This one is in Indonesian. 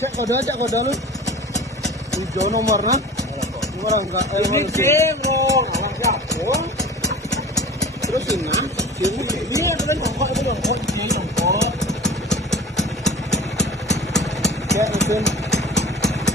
cek kode lu. Hijau nomornya. Orang enggak Ini cemong, alah siapa? terus Ini kan nongkok itu nongkok ini nongkok. cek mesin